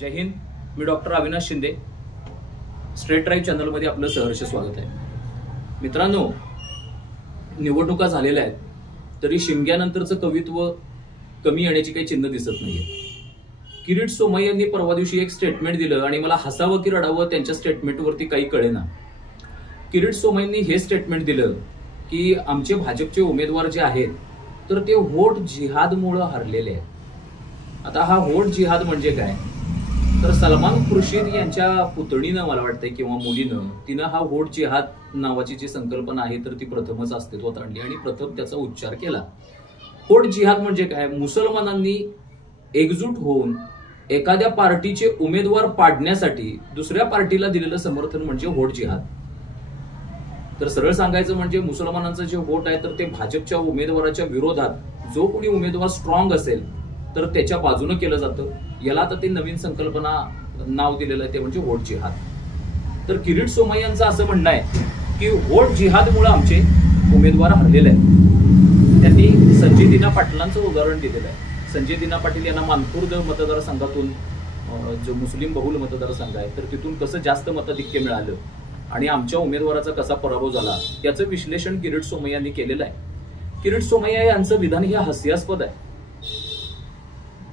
जय हिंद. मी doctor Avinash Shinde. Straight drive चॅनलमध्ये आपलं सहर्ष स्वागत आहे. मित्रांनो, निवडणुका झालेल्या आहेत तरी शिमग्यानंतरचं कवित्व कमी येण्याची काही चिन्ह दिसत नाहीये. किरीट सोमय्या यांनी परवा दिवशी एक स्टेटमेंट दिलं आणि मला हसावं की रडावं त्यांच्या स्टेटमेंटवरती काही कळेना. किरीट सोमय्यांनी हे स्टेटमेंट दिलं की आमचे भाजपचे उमेदवार जे आहेत तर ते व्होट जिहादमुळे हरलेले आहेत. आता हा व्होट जिहाद म्हणजे काय, तर सलमान खुर्शीद यांच्या पुतणीनं मला वाटतंय किंवा मुलीनं तिनं हा व्होट जिहाद नावाची जी संकल्पना आहे तर ती प्रथमच अस्तित्वात आणली आणि प्रथम त्याचा उच्चार केला. व्होट जिहाद म्हणजे काय, मुसलमानांनी एकजूट होऊन एखाद्या पार्टीचे उमेदवार पाडण्यासाठी दुसऱ्या पार्टीला दिलेलं समर्थन म्हणजे व्होट जिहाद. तर सरळ सांगायचं म्हणजे मुसलमानांचं जे व्होट आहे तर ते भाजपच्या उमेदवाराच्या विरोधात जो कोणी उमेदवार स्ट्रॉंग असेल तर त्याच्या बाजूने केलं जातं. याला आता ते नवीन संकल्पना नाव दिलेलं आहे ते म्हणजे व्होट जिहाद. तर किरीट सोमय्या यांचं असं म्हणणं आहे की व्होट जिहादमुळे आमचे उमेदवार हरलेले आहेत. त्यांनी संजय दिना पाटलांचं उदाहरण दिलेलं आहे. संजय दिना पाटील यांना मानखुर्द मतदारसंघातून जो मुस्लिम बहुल मतदारसंघ आहे तर तिथून कसं जास्त मताधिक्य मिळालं आणि आमच्या उमेदवाराचा कसा पराभव झाला याचं विश्लेषण किरीट सोमय्या यांनी केलेलं आहे. किरीट सोमय्या यांचं विधान हे हास्यास्पद आहे.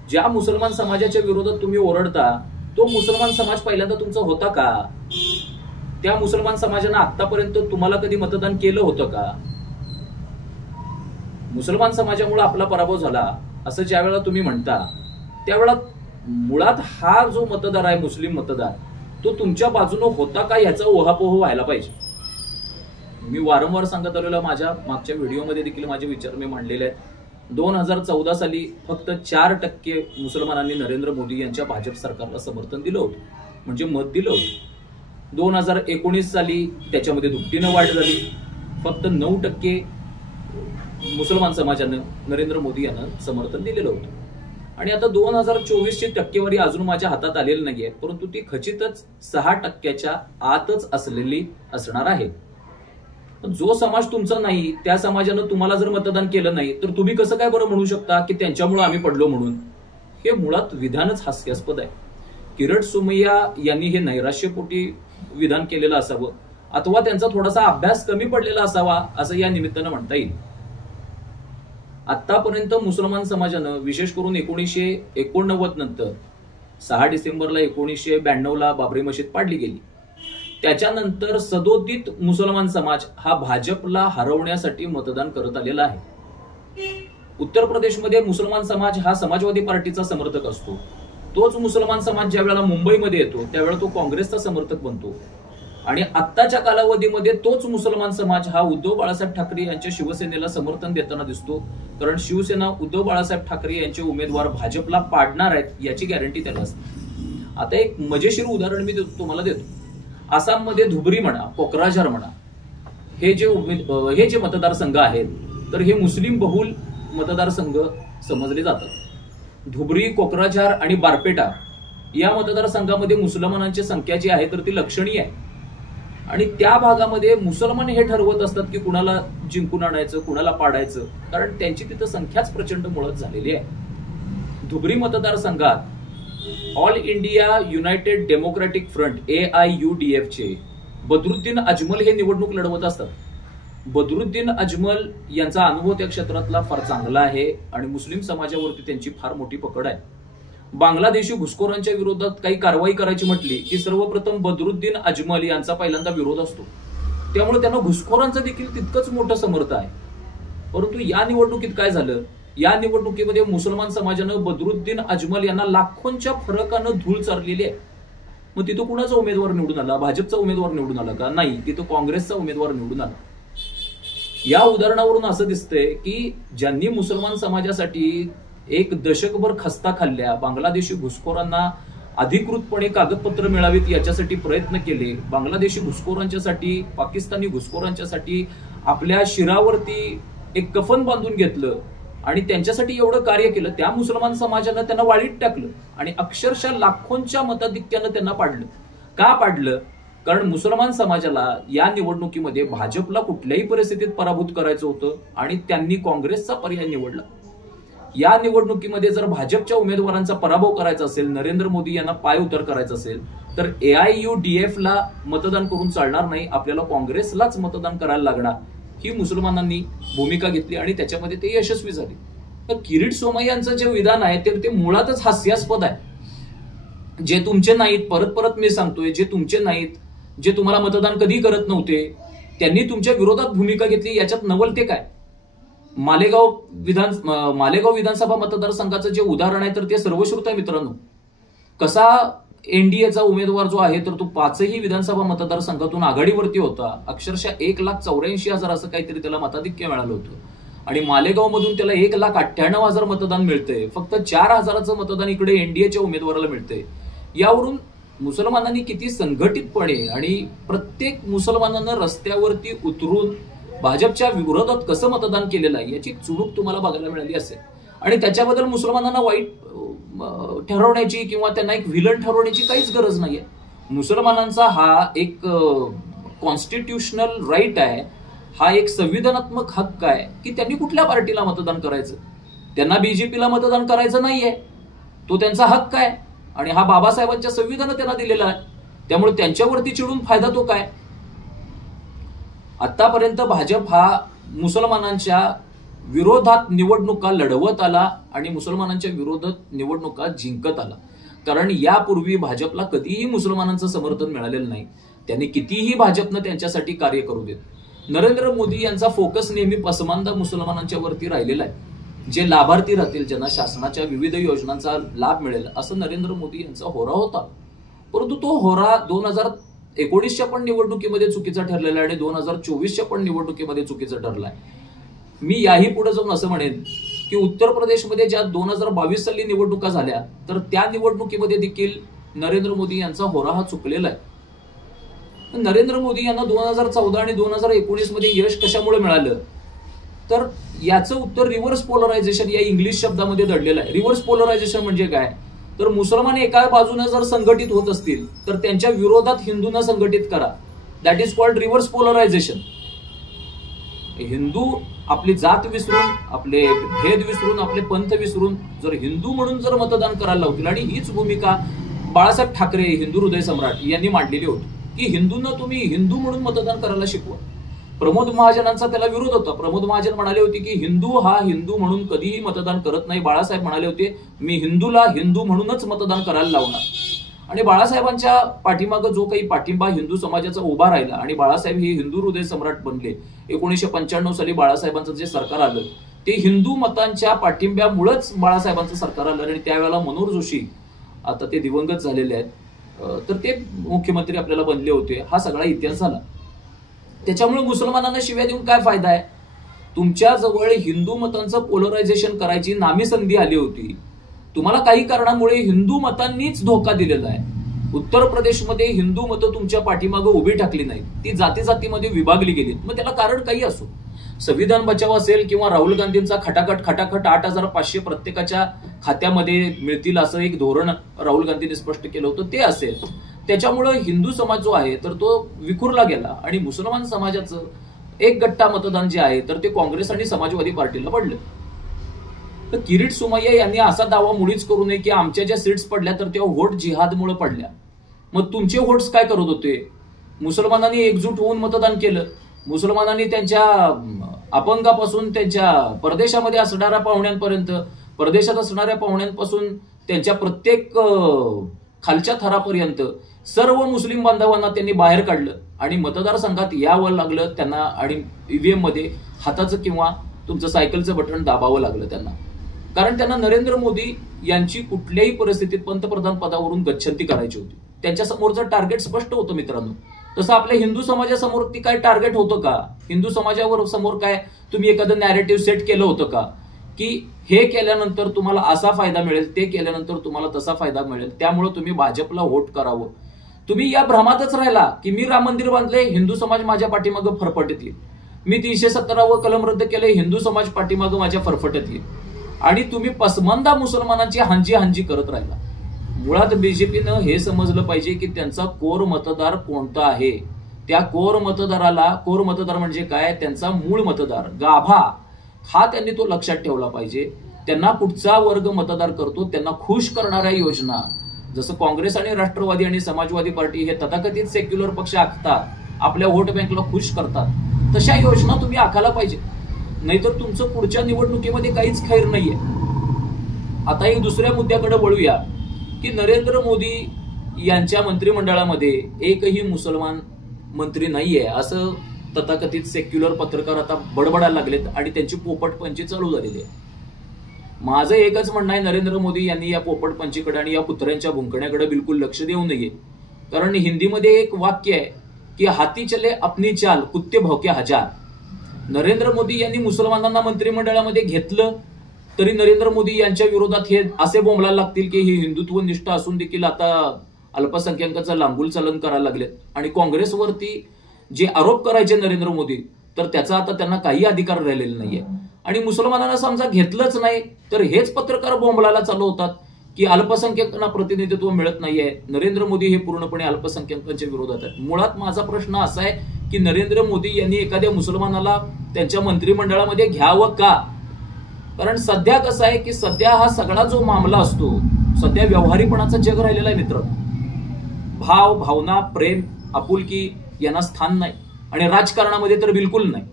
ज्या मुसलमान समाजाच्या विरोधात तुम्ही ओरडता तो मुसलमान समाज पहिल्यांदा तुमचा होता का? त्या मुसलमान समाजानं आतापर्यंत तुम्हाला कधी मतदान केलं होतं का? मुसलमान समाजामुळे आपला पराभव झाला असं ज्या वेळेला तुम्ही म्हणता त्यावेळेला मुळात हा जो मतदार आहे मुस्लिम मतदार तो तुमच्या बाजूने होता का याचा ओहापोह व्हायला पाहिजे. मी वारंवार सांगत आलेलो माझ्या मागच्या व्हिडिओमध्ये देखील माझे विचार मी मांडलेले आहेत. 2014 साली फक्त 4% मुसलमानांनी नरेंद्र मोदी यांच्या भाजप सरकारला समर्थन दिलं होतं, म्हणजे मत दिलं होतं. 2019 साली त्याच्यामध्ये दुपटीनं वाढ झाली. फक्त 9% मुसलमान समाजानं नरेंद्र मोदी यांना समर्थन दिलेलं होतं. आणि आता 2024 ची टक्केवारी अजून माझ्या हातात आलेली नाहीये, परंतु ती खचितच 6% आतच असलेली असणार आहे. जो समाज तुमचा नाही त्या समाजानं तुम्हाला जर मतदान केलं नाही तर तुम्ही कसं काय बरं म्हणू शकता की त्यांच्यामुळे आम्ही पडलो म्हणून? हे मुळात विधानच हास्यास्पद आहे. किरीट सोमय्या यांनी हे नैराश्यपोटी विधान केलेलं असावं अथवा त्यांचा थोडासा अभ्यास कमी पडलेला असावा असं या निमित्तानं म्हणता येईल. आतापर्यंत मुसलमान समाजानं विशेष करून 1989 नंतर 6 डिसेंबरला 1992ला बाबरी मशीद पाडली गेली. त्याच्यानंतर सदोदित मुसलमान समाज हा भाजपला हरवण्यासाठी मतदान करत आलेला आहे. उत्तर प्रदेशमध्ये मुसलमान समाज हा समाजवादी पार्टीचा समर्थक असतो. तोच मुसलमान समाज ज्या वेळेला मुंबईमध्ये येतो त्यावेळेला तो काँग्रेसचा समर्थक बनतो. आणि आत्ताच्या कालावधीमध्ये तोच मुसलमान समाज हा उद्धव बाळासाहेब ठाकरे यांच्या शिवसेनेला समर्थन देताना दिसतो. कारण शिवसेना उद्धव बाळासाहेब ठाकरे यांचे उमेदवार भाजपला पाडणार आहेत याची गॅरंटी त्याला असते. आता एक मजेशीर उदाहरण मी तुम्हाला देतो. आसाममध्ये धुबरी म्हणा, कोक्राझार म्हणा, हे जे मतदारसंघ आहेत तर हे मुस्लिम बहुल मतदारसंघ समजले जातात. धुबरी, कोक्राझार आणि बारपेटा या मतदारसंघामध्ये मुसलमानांची संख्या जी आहे तर ती लक्षणीय आहे. आणि त्या भागामध्ये मुसलमान हे ठरवत असतात की कुणाला जिंकून आणायचं, कुणाला पाडायचं, कारण त्यांची तिथं संख्याच प्रचंड मुळत झालेली आहे. धुबरी मतदारसंघात all India United democratic front AIUDF चे बदरुद्दीन अजमल हे निवडणूक लढवत असतात. बदरुद्दीन अजमल यांचा अनुभव त्या क्षेत्रातला फार चांगला आहे आणि मुस्लिम समाजावरती त्यांची फार मोठी पकड आहे. बांगलादेशी घुसखोरांच्या विरोधात काही कारवाई करायची म्हटली की सर्वप्रथम बदरुद्दीन अजमल यांचा पहिल्यांदा विरोध असतो. त्यामुळे त्यांना घुसखोरांचं देखील तितकंच मोठं समर्थ आहे. परंतु या निवडणुकीत काय झालं, या निवडणुकीमध्ये मुसलमान समाजानं बदरुद्दीन अजमल यांना लाखोंच्या फरकानं धूळ चारलेली आहे. मग तिथं कुणाचा उमेदवार निवडून आला? भाजपचा उमेदवार निवडून आला का? नाही, तिथं काँग्रेसचा उमेदवार निवडून आला. या उदाहरणावरून असं दिसतंय की ज्यांनी मुसलमान समाजासाठी एक दशकभर खस्ता खाल्ल्या, बांगलादेशी घुसखोरांना अधिकृतपणे कागदपत्र मिळावीत याच्यासाठी प्रयत्न केले, बांगलादेशी घुसखोरांच्यासाठी, पाकिस्तानी घुसखोरांच्यासाठी आपल्या शिरावरती एक कफन बांधून घेतलं आणि त्यांच्यासाठी एवढं कार्य केलं, त्या मुसलमान समाजानं त्यांना वाळीत टाकलं आणि अक्षरशः लाखोंच्या मताधिक्यानं त्यांना पाडलं. का पाडलं? कारण मुसलमान समाजाला या निवडणुकीमध्ये भाजपला कुठल्याही परिस्थितीत पराभूत करायचं होतं आणि त्यांनी काँग्रेसचा पर्याय निवडला. या निवडणुकीमध्ये जर भाजपच्या उमेदवारांचा पराभव करायचा असेल, नरेंद्र मोदी यांना पाय उतार करायचा असेल, तर AIUDF ला मतदान करून चालणार नाही, आपल्याला काँग्रेसलाच मतदान करायला लागणार, ही मुसलमानांनी भूमिका घेतली आणि त्याच्यामध्ये ते यशस्वी झाले. तर किरीट सोमय्यांचं जे विधान आहे ते मुळातच हास्यास्पद आहे. जे तुमचे नाहीत, परत परत मी सांगतोय, जे तुमचे नाहीत, जे तुम्हाला मतदान कधी करत नव्हते, त्यांनी तुमच्या विरोधात भूमिका घेतली, याच्यात नवल ते काय? मालेगाव विधानसभा मतदारसंघाचं जे उदाहरण आहे तर ते सर्वश्रुत आहे मित्रांनो. कसा एनडीएचा उमेदवार जो आहे तर तो 5ही विधानसभा मतदारसंघातून आघाडीवरती होता. अक्षरशः 1,84,000 असं काहीतरी त्याला मताधिक्य मिळालं होतं आणि मालेगाव मधून त्याला 1,98,000 मतदान मिळतंय. फक्त 4,000चं मतदान इकडे एनडीएच्या उमेदवाराला मिळतंय. यावरून मुसलमानांनी किती संघटितपणे आणि प्रत्येक मुसलमानांना रस्त्यावरती उतरून भाजपच्या विरोधात कसं मतदान केलेलं आहे याची चुणूक तुम्हाला बघायला मिळाली असेल. आणि त्याच्याबद्दल मुसलमानांना वाईट ठरवण्याची किंवा त्यांना एक व्हिलन ठरवण्याची काहीच गरज नाहीये. मुसलमानांचा हा एक कॉन्स्टिट्युशनल राईट आहे, हा एक संविधानात्मक हक्क आहे की त्यांनी कुठल्या पार्टीला मतदान करायचं. त्यांना बीजेपीला मतदान करायचं नाहीये, तो त्यांचा हक्क आहे आणि हा बाबासाहेबांच्या संविधानात त्यांना दिलेला आहे. त्यामुळे त्यांच्यावरती चिडून फायदा तो काय? आतापर्यंत भाजप हा मुसलमानांच्या विरोधात निवडणुका लढवत आला आणि मुसलमानांच्या विरोधात निवडणुका जिंकत आला. कारण यापूर्वी भाजपला कधीही मुसलमानांचं समर्थन मिळालेलं नाही. त्यांनी कितीही भाजपनं त्यांच्यासाठी कार्य करू देत. नरेंद्र मोदी यांचा फोकस नेहमी पसमानदा मुसलमानांच्या वरती राहिलेला आहे. जे लाभार्थी राहतील, ज्यांना शासनाच्या विविध योजनांचा लाभ मिळेल, असं नरेंद्र मोदी यांचा होरा होता. परंतु तो होरा 2019च्या पण निवडणुकीमध्ये चुकीचा ठरलेला आहे आणि 2024च्या पण निवडणुकीमध्ये चुकीचा ठरलाय. मी याही पुढे जाऊन असं म्हणेन की उत्तर प्रदेशमध्ये ज्या 2022 साली निवडणुका झाल्या तर त्या निवडणुकीमध्ये देखील नरेंद्र मोदी यांचा होरा हा चुकलेला आहे. नरेंद्र मोदी यांना 2014 आणि 2019 मध्ये यश कशामुळे मिळालं तर याचं उत्तर रिव्हर्स पोलरायझेशन या इंग्लिश शब्दामध्ये दडलेलं आहे. रिव्हर्स पोलरायझेशन म्हणजे काय तर मुसलमान एका बाजूने जर संघटित होत असतील तर त्यांच्या विरोधात हिंदूंना संघटित करा. That is called reverse polarisation. Hindu आपली जात विसरून, आपले भेद विसरून, आपले पंथ विसरून जर हिंदू म्हणून जर मतदान करायला लावतील, आणि हीच भूमिका बाळासाहेब ठाकरे हिंदू हृदय सम्राट यांनी मांडलेली होती की हिंदूंना तुम्ही हिंदू म्हणून मतदान करायला शिकवा. प्रमोद महाजनांचा त्याला विरोध होता. प्रमोद महाजन म्हणाले होते की हिंदू हा हिंदू म्हणून कधीही मतदान करत नाही. बाळासाहेब म्हणाले होते मी हिंदूला हिंदू म्हणूनच मतदान करायला लावणार. आणि बाळासाहेबांच्या पाठीमागं जो काही पाठिंबा हिंदू समाजाचा उभा राहिला आणि बाळासाहेब हे हिंदू हृदय सम्राट बनले. 1995 साली बाळासाहेबांचं जे सरकार आलं ते हिंदू मतांच्या पाठिंब्यामुळेच बाळासाहेबांचं सरकार आलं आणि त्यावेळेला मनोहर जोशी, आता ते दिवंगत झालेले आहेत, तर ते मुख्यमंत्री आपल्याला बनले होते. हा सगळा इतिहास झाला. त्याच्यामुळे मुसलमानांना शिव्या देऊन काय फायदा आहे? तुमच्या जवळ हिंदू मतांचं पोलरायझेशन करायची नामी संधी आली होती. तुम्हाला काही कारणामुळे हिंदू मतांनीच धोका दिलेला आहे. उत्तर प्रदेशमध्ये हिंदू मतं तुमच्या पाठीमागं उभी टाकली नाही, ती जाती जातीमध्ये विभागली गेली. मग त्याला कारण काही असो, संविधान बचाव असेल किंवा राहुल गांधींचा खटाखट 8,500 प्रत्येकाच्या खात्यामध्ये मिळतील असं एक धोरण राहुल गांधींनी स्पष्ट केलं होतं ते असेल, त्याच्यामुळे हिंदू समाज जो आहे तर तो विखुरला गेला आणि मुसलमान समाजाचं एक गट्टा मतदान जे आहे तर ते काँग्रेस आणि समाजवादी पार्टीला पडलं. तर किरीट सोमय्या यांनी असा दावा मुळीच करू नये की आमच्या ज्या सीट्स पडल्या तर त्या व्होट जिहादमुळे पडल्या. मग तुमचे व्होट्स काय करत होते? मुसलमानांनी एकजूट होऊन मतदान केलं. मुसलमानांनी त्यांच्या अपंगापासून त्यांच्या परदेशामध्ये असणाऱ्या पाहुण्यांपर्यंत, परदेशात असणाऱ्या पाहुण्यांपासून त्यांच्या प्रत्येक खालच्या थरापर्यंत सर्व मुस्लिम बांधवांना त्यांनी बाहेर काढलं आणि मतदारसंघात यावं लागलं त्यांना आणि ईव्हीएम मध्ये हाताचं किंवा तुमचं सायकलचं बटन दाबावं लागलं त्यांना. कारण त्यांना नरेंद्र मोदी यांची कुठल्याही परिस्थितीत पंतप्रधान पदावरून गच्छंती करायची होती. त्यांच्या समोरचं टार्गेट स्पष्ट होतं मित्रांनो. तसं आपल्या हिंदू समाजासमोर ती काय टार्गेट होतं का? हिंदू समाजावर समोर काय तुम्ही एखादं नॅरेटिव्ह सेट केलं होतं का की हे केल्यानंतर तुम्हाला असा फायदा मिळेल, ते केल्यानंतर तुम्हाला तसा फायदा मिळेल, त्यामुळे तुम्ही भाजपला व्होट करावं? तुम्ही या भ्रमातच राहिला की मी राम मंदिर बांधले, हिंदू समाज माझ्या पाठीमागं फरफटत येईल. मी 317व कलम रद्द केले, हिंदू समाज पाठीमागं माझ्या फरफटत येईल. आणि तुम्ही पसमंदा मुसलमानांची हांजी करत राहिला. मुळात बीजेपीनं हे समजलं पाहिजे की त्यांचा कोर मतदार कोणता आहे. त्या कोर मतदाराला, कोर मतदार म्हणजे काय, त्यांचा मूळ मतदार गाभा, हा त्यांनी तो लक्षात ठेवला पाहिजे. त्यांना कुठचा वर्ग मतदार करतो त्यांना खुश करणाऱ्या योजना, जसं काँग्रेस आणि राष्ट्रवादी आणि समाजवादी पार्टी हे तथाकथित सेक्युलर पक्ष आखतात, आपल्या व्होट बँकला खुश करतात, तशा योजना तुम्ही आखायला पाहिजे. नाहीतर तुमचं पुढच्या निवडणुकीमध्ये काहीच खैर नाहीये. आता एक दुसऱ्या मुद्द्याकडे वळूया की नरेंद्र मोदी यांच्या मंत्रिमंडळामध्ये एकही मुसलमान मंत्री नाहीये असं तथाकथित सेक्युलर पत्रकार आता बडबडायला लागलेत आणि त्यांची पोपटपंची चालू झालेली आहे. माझं एकच म्हणणं आहे, नरेंद्र मोदी यांनी या पोपटपंचीकडे आणि या कुत्र्यांच्या भुंकण्याकडे बिलकुल लक्ष देऊ नये. कारण हिंदीमध्ये एक वाक्य आहे की हाती चले अपनी चाल, कुत्ते भौके हजार. नरेंद्र मोदी यांनी मुसलमानांना मंत्रिमंडळामध्ये घेतलं तरी नरेंद्र मोदी यांच्या विरोधात हे असे बोंबलायला लागतील की ही हिंदुत्व निष्ठ असून देखील आता अल्पसंख्याकांचं लांबूल चलन करायला लागलेत. आणि काँग्रेसवरती जे आरोप करायचे नरेंद्र मोदी, तर त्याचा आता त्यांना काही अधिकार राहिलेला नाहीये. आणि मुसलमानांना समजा घेतलंच नाही तर हेच पत्रकार बोंबलायला चालू होतात की अल्पसंख्याकांना प्रतिनिधित्व मिळत नाहीये. नरेंद्र मोदी हे पूर्णपणे अल्पसंख्याकांच्या विरोधात आहेत. मुळात माझा प्रश्न असा आहे की नरेंद्र मोदी यांनी एखाद्या मुसलमानाला त्यांच्या मंत्रिमंडळामध्ये घ्यावं का? कारण सध्या कसं आहे की सध्या हा सगळा जो मामला असतो, सध्या व्यवहारीपणाचं जग राहिलेलं आहे मित्रांनो. भाव, भावना, प्रेम, आपुलकी यांना स्थान नाही आणि राजकारणामध्ये तर बिलकुल नाही.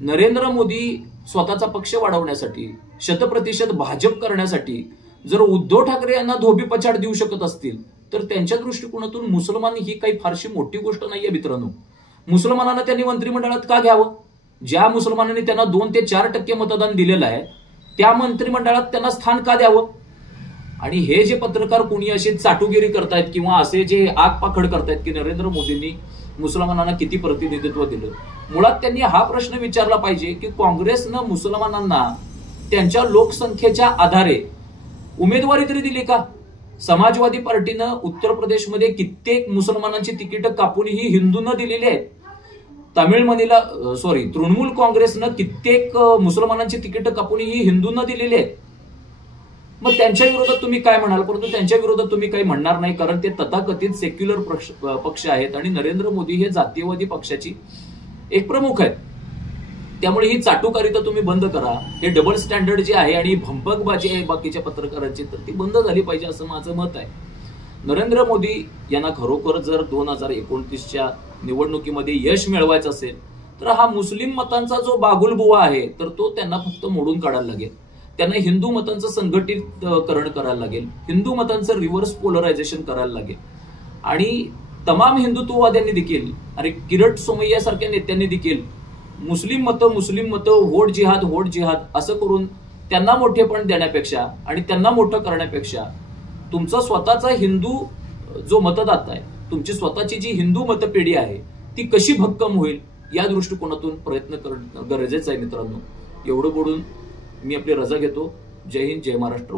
नरेंद्र मोदी स्वतःचा पक्ष वाढवण्यासाठी, 100% भाजप करण्यासाठी जर उद्धव ठाकरे यांना धोबी पछाड देऊ शकत असतील तर त्यांच्या दृष्टिकोनातून मुसलमान ही काही फारशी मोठी गोष्ट नाहीये मित्रांनो. मुसलमानांना त्यांनी मंत्रिमंडळात का घ्यावं? ज्या मुसलमानांनी त्यांना 2 ते 4% मतदान दिलेलं आहे त्या मंत्रिमंडळात त्यांना स्थान का द्यावं? आणि हे जे पत्रकार कुणी अशी चाटुगिरी करतायत किंवा असे जे आगपाखड करतायत की नरेंद्र मोदींनी मुसलमानांना किती प्रतिनिधित्व दिलं, मुळात त्यांनी हा प्रश्न विचारला पाहिजे की काँग्रेसनं मुसलमानांना त्यांच्या लोकसंख्येच्या आधारे उमेदवारी तरी दिली का? समाजवादी पार्टीनं उत्तर प्रदेशमध्ये कित्येक मुसलमानांची तिकीटं कापूनही हिंदूंना दिलेली आहेत. तृणमूल काँग्रेसनं कित्येक मुसलमानांची तिकीटं कापूनही हिंदूंना दिलेली आहेत. मग त्यांच्या विरोधात तुम्ही काय म्हणाल? परंतु त्यांच्या विरोधात तुम्ही काही म्हणणार नाही, कारण ते तथाकथित सेक्युलर पक्ष आहेत आणि नरेंद्र मोदी हे जातीयवादी पक्षाची एक प्रमुख आहेत. त्यामुळे ही चाटुकारिता तुम्ही बंद करा. हे डबल स्टँडर्ड जे आहे आणि भंपकबाजी आहे बाकीच्या पत्रकारांची, तर ती बंद झाली पाहिजे असं माझं मत आहे. नरेंद्र मोदी यांना खरोखर जर 2029च्या निवडणुकीमध्ये यश मिळवायचं असेल तर हा मुस्लिम मतांचा जो बागुलबुवा आहे तर तो त्यांना फक्त मोडून काढायला लागेल. त्यांना हिंदू मतांचं संघटितकरण करायला लागेल, हिंदू मतांचं रिव्हर्स पोलरायझेशन करायला लागेल. आणि तमाम हिंदुत्ववाद्यांनी देखील आणि किरट सोमय्या सारख्या नेत्यांनी देखील मुस्लिम मतं, व्होट जिहाद असं करून त्यांना मोठेपण देण्यापेक्षा आणि त्यांना मोठं करण्यापेक्षा तुमचा स्वतःचा हिंदू जो मतदाता आहे, तुमची स्वतःची जी हिंदू मतपेढी आहे ती कशी भक्कम होईल या दृष्टिकोनातून प्रयत्न करणं गरजेचं आहे मित्रांनो. एवढं बोलून मी आपली रजा घेतो. जय हिंद, जय महाराष्ट्र.